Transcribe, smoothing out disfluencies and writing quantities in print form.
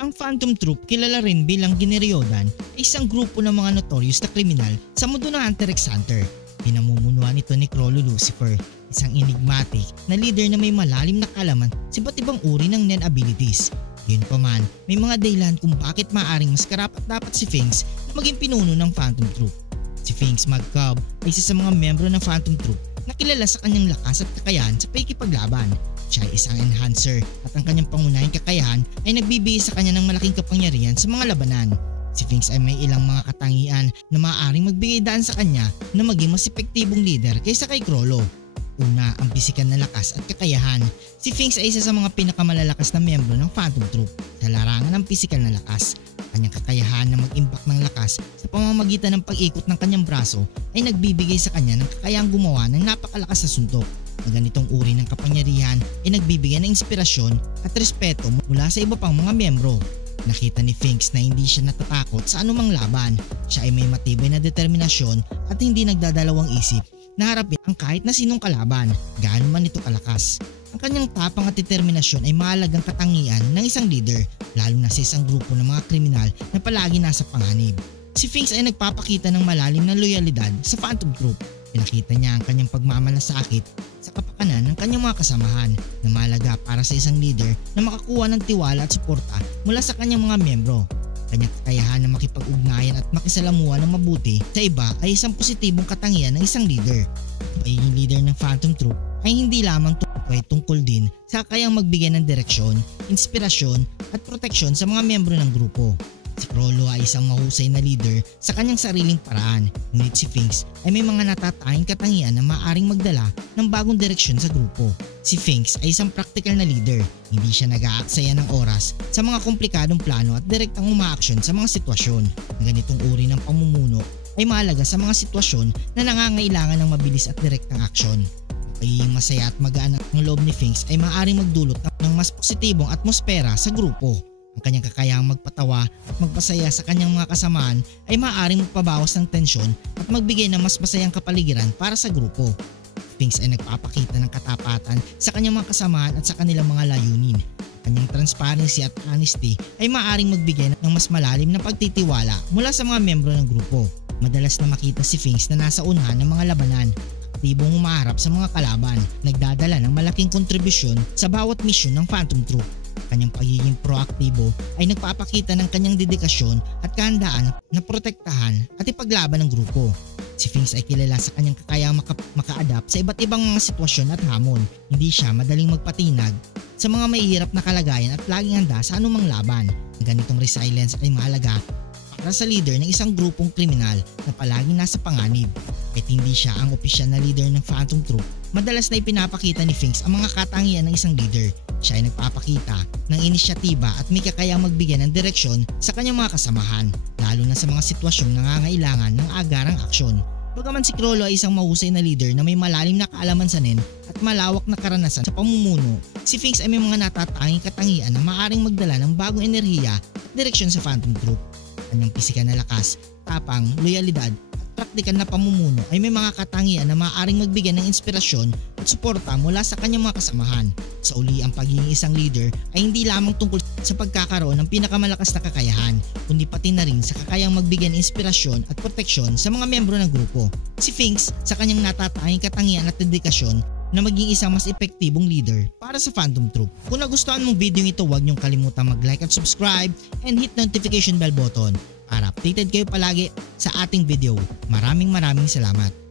Ang Phantom Troop, kilala rin bilang Gineriyodan, ay isang grupo ng mga notorious na kriminal sa mundo ng Hunter x Hunter. Pinamumunuan ito ni Chrollo Lucifer, isang enigmatic na leader na may malalim na kaalaman sa iba't ibang uri ng Nen abilities. Gayunpaman, may mga dahilan kung bakit maaaring mas karapat-dapat si Finks na maging pinuno ng Phantom Troop. Si Finks Magcub ay isa sa mga membro ng Phantom Troop na kilala sa kanyang lakas at kakayahan sa pakikipaglaban. Siya ay isang enhancer at ang kanyang pangunahing kakayahan ay nagbibigay sa kanya ng malaking kapangyarihan sa mga labanan. Si Finks ay may ilang mga katangian na maaaring magbigay daan sa kanya na maging mas epektibong leader kaysa kay Chrollo. Una, ang pisikal na lakas at kakayahan. Si Finks ay isa sa mga pinakamalalakas na miyembro ng Phantom Troop sa larangan ng pisikal na lakas. Kanyang kakayahan na mag-impact ng lakas sa pamamagitan ng pag-ikot ng kanyang braso ay nagbibigay sa kanya ng kakayahang gumawa ng napakalakas na suntok. Ang ganitong uri ng kapangyarihan ay nagbibigay ng inspirasyon at respeto mula sa iba pang mga miyembro. Nakita ni Finks na hindi siya natatakot sa anumang laban. Siya ay may matibay na determinasyon at hindi nagdadalawang isip na harapin ang kahit na sinong kalaban, gaano man ito kalakas. Ang kanyang tapang at determinasyon ay mahalagang katangian ng isang leader, lalo na sa isang grupo ng mga kriminal na palagi nasa panganib. Si Finks ay nagpapakita ng malalim na loyalidad sa Phantom Troop. Pinakita niya ang kanyang pagmamalasakit sa kapakanan ng kanyang mga kasamahan na mahalaga para sa isang leader na makakuha ng tiwala at suporta mula sa kanyang mga miyembro. Kanyang kakayahan na makipag-ugnayan at makisalamuha ng mabuti sa iba ay isang positibong katangian ng isang leader. Ang pagiging leader ng Phantom Troop ay hindi lamang tungkol din sa kayang magbigay ng direksyon, inspirasyon at proteksyon sa mga miyembro ng grupo. Si Chrollo ay isang mahusay na leader sa kanyang sariling paraan, ngunit si Finks ay may mga natatanging katangian na maaaring magdala ng bagong direksyon sa grupo. Si Finks ay isang practical na leader, hindi siya nag-aaksaya ng oras sa mga komplikadong plano at direktang umaaksyon sa mga sitwasyon. Ang ganitong uri ng pamumuno ay mahalaga sa mga sitwasyon na nangangailangan ng mabilis at direktang aksyon. Ang pagiging masaya at magaan ng loob ni Finks ay maaaring magdulot ng mas positibong atmosfera sa grupo. Ang kanyang kakayahang magpatawa at magpasaya sa kanyang mga kasamaan ay maaaring magpabawas ng tensyon at magbigay ng mas masayang kapaligiran para sa grupo. Finks ay nagpapakita ng katapatan sa kanyang mga kasamaan at sa kanilang mga layunin. Ang kanyang transparency at honesty ay maaaring magbigay ng mas malalim na pagtitiwala mula sa mga miyembro ng grupo. Madalas na makita si Finks na nasa unahan ng mga labanan, aktibong humaharap sa mga kalaban, nagdadala ng malaking kontribusyon sa bawat misyon ng Phantom Troop. Kanyang pagiging proaktibo ay nagpapakita ng kanyang dedikasyon at kahandaan na protektahan at ipaglaban ng grupo. Si Finks ay kilala sa kanyang kakayahang maka-adapt sa iba't ibang mga sitwasyon at hamon. Hindi siya madaling magpatinag sa mga mahihirap na kalagayan at laging handa sa anumang laban. Ang ganitong resilience ay mahalaga para sa leader ng isang grupong kriminal na palaging nasa panganib. Kahit hindi siya ang opisyal na leader ng Phantom Troop, madalas na ipinapakita ni Finks ang mga katangian ng isang leader. Siya ay nagpapakita ng inisyatiba at may kakayang magbigay ng direksyon sa kanyang mga kasamahan, lalo na sa mga sitwasyong nangangailangan ng agarang aksyon. Bagaman si Chrollo ay isang mahusay na leader na may malalim na kaalaman sa Nen at malawak na karanasan sa pamumuno, si Finks ay may mga natatanging katangian na maaaring magdala ng bagong enerhiya at direksyon sa Phantom Troop. Kanyang pisikal na lakas, tapang, loyalidad at praktikal na pamumuno ay may mga katangian na maaaring magbigay ng inspirasyon at suporta mula sa kanyang mga kasamahan. Sa uli, ang pagiging isang leader ay hindi lamang tungkol sa pagkakaroon ng pinakamalakas na kakayahan, kundi pati na rin sa kakayang magbigay ng inspirasyon at proteksyon sa mga miyembro ng grupo. Si Finks sa kanyang natatanging katangian at dedikasyon na maging isang mas epektibong leader para sa Phantom Troop. Kung nagustuhan mong video ito, huwag niyong kalimutan mag-like at subscribe and hit notification bell button para updated kayo palagi sa ating video. Maraming salamat.